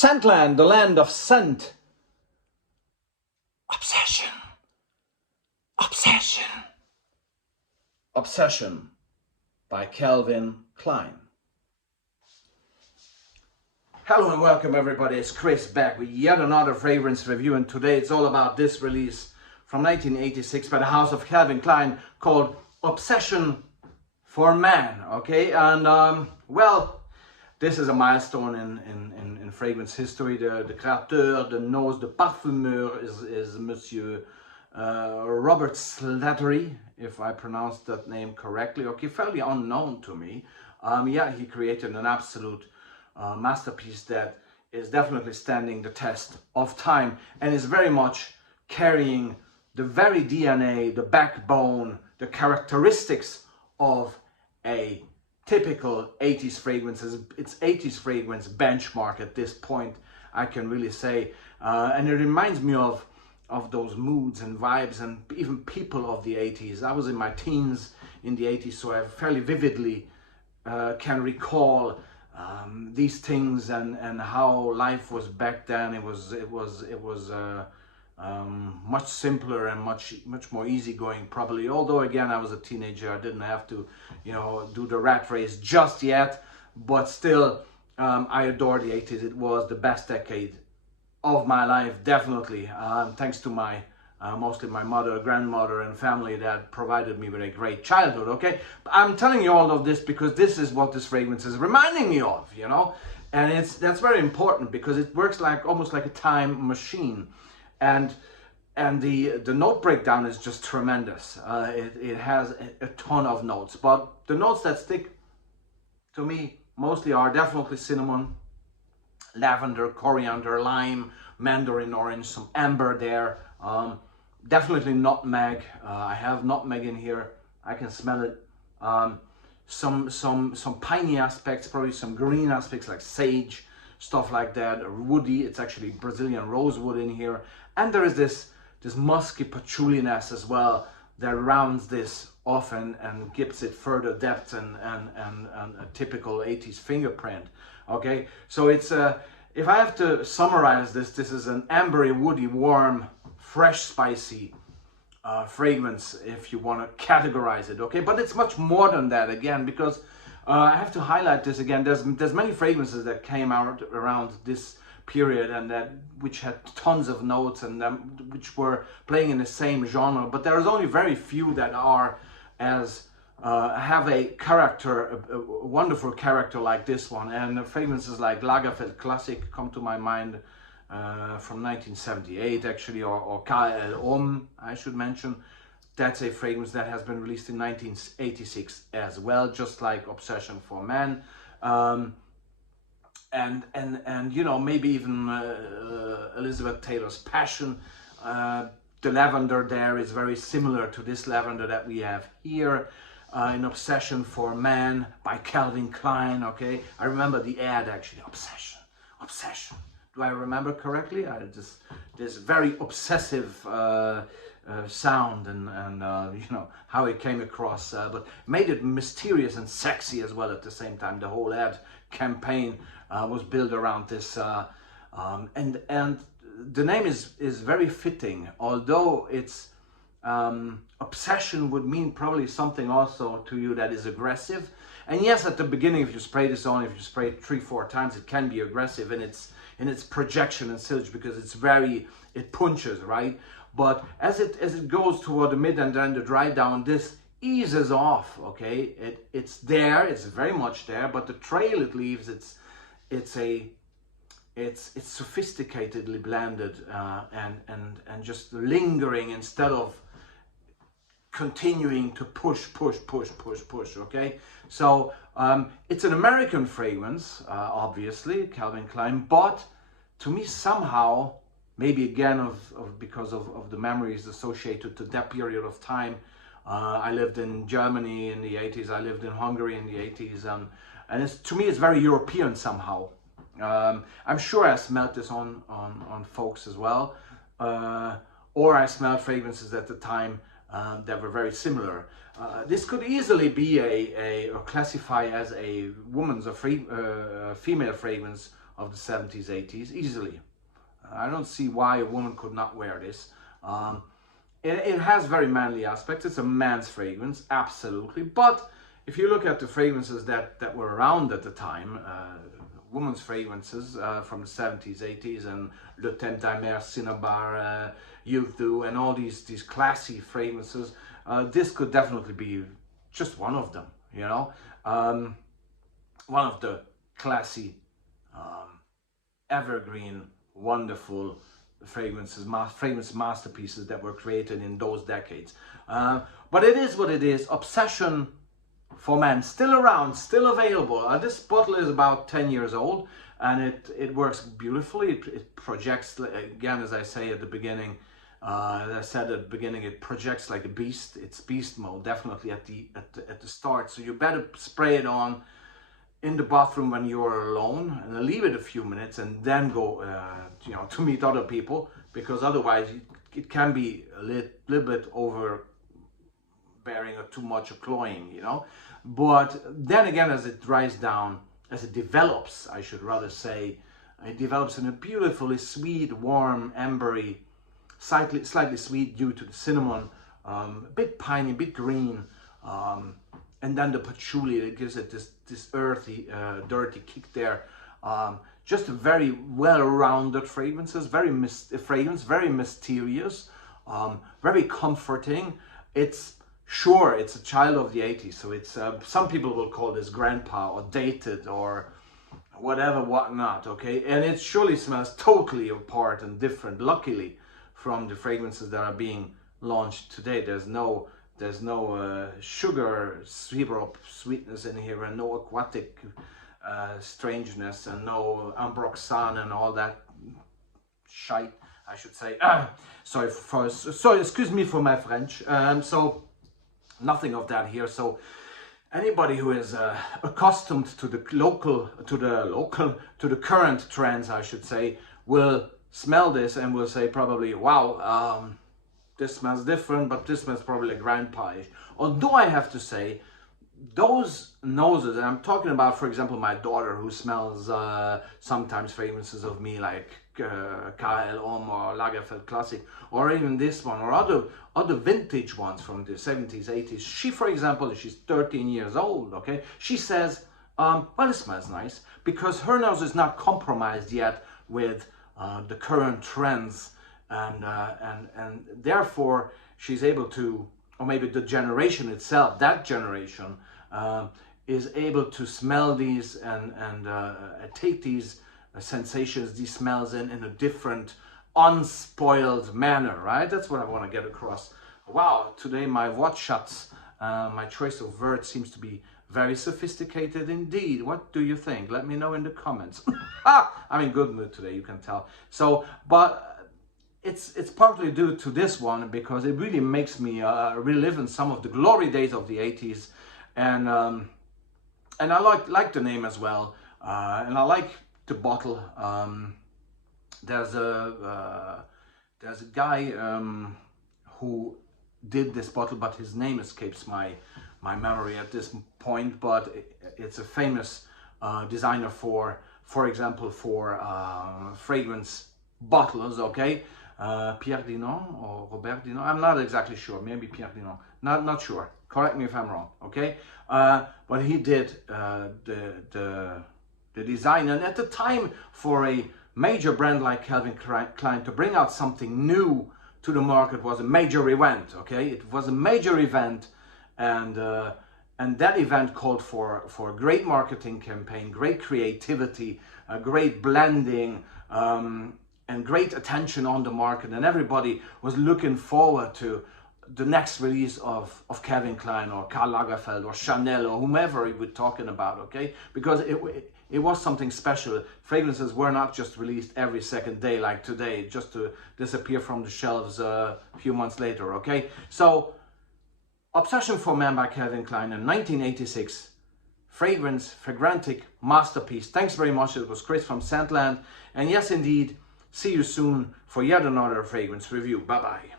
Scentland, the land of scent. Obsession. Obsession. Obsession by Calvin Klein. Hello and welcome everybody, it's Chris back with yet another fragrance review, and today it's all about this release from 1986 by the house of Calvin Klein called Obsession for Man, okay? And well, this is a milestone in fragrance history. The créateur, the nose, the parfumeur is Monsieur Robert Slattery, if I pronounced that name correctly. Okay, fairly unknown to me. Yeah, he created an absolute masterpiece that is definitely standing the test of time and is very much carrying the very DNA, the backbone, the characteristics of a typical 80s fragrances. It's 80s fragrance benchmark at this point, I can really say, and it reminds me of those moods and vibes and even people of the 80s. I was in my teens in the 80s, so I fairly vividly can recall these things and how life was back then. It was much simpler and much more easygoing, probably. Although again, I was a teenager, I didn't have to, do the rat race just yet. But still, I adore the 80s. It was the best decade of my life, definitely. Thanks to my mostly my mother, grandmother, and family that provided me with a great childhood. Okay, I'm telling you all of this because this is what this fragrance is reminding me of, and that's very important because it works almost like a time machine. And the note breakdown is just tremendous. It has a ton of notes, but the notes that stick to me mostly are definitely cinnamon, lavender, coriander, lime, mandarin orange, some amber there. Definitely nutmeg. I have nutmeg in here. I can smell it. Some piney aspects, probably some green aspects like sage, stuff like that. Woody. It's actually Brazilian rosewood in here. And there is this musky patchouliness as well that rounds this off and gives it further depth and a typical 80s fingerprint. Okay, so it's if I have to summarize this is an ambery, woody, warm, fresh, spicy fragrance, if you want to categorize it. Okay, but it's much more than that, again, because I have to highlight this again. There's many fragrances that came out around this period and which had tons of notes and which were playing in the same genre, but there's only very few that are as have a character, a wonderful character like this one. And fragrances like Lagerfeld Classic come to my mind from 1978, actually, or KL Homme, I should mention. That's a fragrance that has been released in 1986 as well, just like Obsession for Man. And maybe even Elizabeth Taylor's Passion. The lavender there is very similar to this lavender that we have here in Obsession for Man by Calvin Klein. Okay, I remember the ad, actually. Obsession. Do I remember correctly? This very obsessive sound and how it came across, but made it mysterious and sexy as well at the same time. The whole ad campaign was built around this, and the name is very fitting, although it's obsession would mean probably something also to you that is aggressive. And yes, at the beginning, if you spray this on, if you spray it 3-4 times, it can be aggressive in its projection and sillage, because it punches, right? But as it goes toward the mid and then the dry down, this eases off. Okay, it's there, it's very much there, but the trail it leaves, it's sophisticatedly blended and just lingering instead of continuing to push. Okay, so it's an American fragrance, obviously, Calvin Klein, but to me somehow, maybe again because of the memories associated to that period of time. I lived in Germany in the 80s, I lived in Hungary in the 80s, and to me it's very European somehow. I'm sure I smelled this on folks as well, or I smelled fragrances at the time that were very similar. This could easily be or classify as a woman's or female fragrance of the 70s, 80s, easily. I don't see why a woman could not wear this. It has very manly aspects. It's a man's fragrance, absolutely. But if you look at the fragrances that were around at the time, women's fragrances from the 70s, 80s, and Le Tintamer, Cinnabar, Youth, and all these classy fragrances, this could definitely be just one of them, you know. One of the classy, evergreen, wonderful fragrance masterpieces that were created in those decades. But it is what it is. Obsession for Men, still around, still available. This bottle is about 10 years old, and it works beautifully. It projects, again, as I say at the beginning, as I said at the beginning, it projects like a beast. It's beast mode, definitely at the start. So you better spray it on in the bathroom when you're alone, and leave it a few minutes, and then go, you know, to meet other people, because otherwise it can be a little bit overbearing or too much cloying, you know. But then again, as it dries down, as it develops, I should rather say, it develops in a beautifully sweet, warm, ambery, slightly sweet due to the cinnamon, a bit piney, a bit green, and then the patchouli that gives it this earthy, dirty kick there. Just a very well-rounded fragrances, very mysterious, very comforting. It's sure it's a child of the 80s, so it's some people will call this grandpa or dated or whatnot, okay? And it surely smells totally apart and different, luckily, from the fragrances that are being launched today. There's no sugar syrup sweetness in here, and no aquatic strangeness, and no ambroxan and all that shite, I should say. Sorry, excuse me for my French. So nothing of that here. So anybody who is accustomed to the current trends, I should say, will smell this and will say probably, wow, this smells different, but this smells probably grandpa-ish. Although I have to say, those noses, and I'm talking about, for example, my daughter, who smells sometimes fragrances of me, like KL Homme or Lagerfeld Classic, or even this one, or other vintage ones from the 70s, 80s. She, for example, she's 13 years old, okay? She says, well, it smells nice, because her nose is not compromised yet with the current trends, and therefore she's able to, or maybe the generation itself, that generation, is able to smell these and take these sensations, these smells in a different, unspoiled manner, right? That's what I want to get across. Wow, today my my choice of words seems to be very sophisticated indeed. What do you think? Let me know in the comments. I'm in good mood today, you can tell. So, but it's partly due to this one, because it really makes me relive in some of the glory days of the 80s, and I like the name as well, and I like the bottle. There's a guy who did this bottle, but his name escapes my memory at this point. But it's a famous designer for example, for fragrance bottles, okay? Pierre Dinon or Robert Dinon, I'm not exactly sure, maybe Pierre Dinon, not sure, correct me if I'm wrong, okay? But he did the design, and at the time, for a major brand like Calvin Klein to bring out something new to the market was a major event, okay? It was a major event, and that event called for a great marketing campaign, great creativity, great blending, and great attention on the market, and everybody was looking forward to the next release of Calvin Klein or Karl Lagerfeld or Chanel or whomever we're talking about, okay? Because it was something special. Fragrances were not just released every second day like today, just to disappear from the shelves a few months later, okay? So, Obsession for Men by Calvin Klein in 1986. Fragrantic masterpiece. Thanks very much. It was Chris from Scentland. And yes, indeed, see you soon for yet another fragrance review. Bye-bye.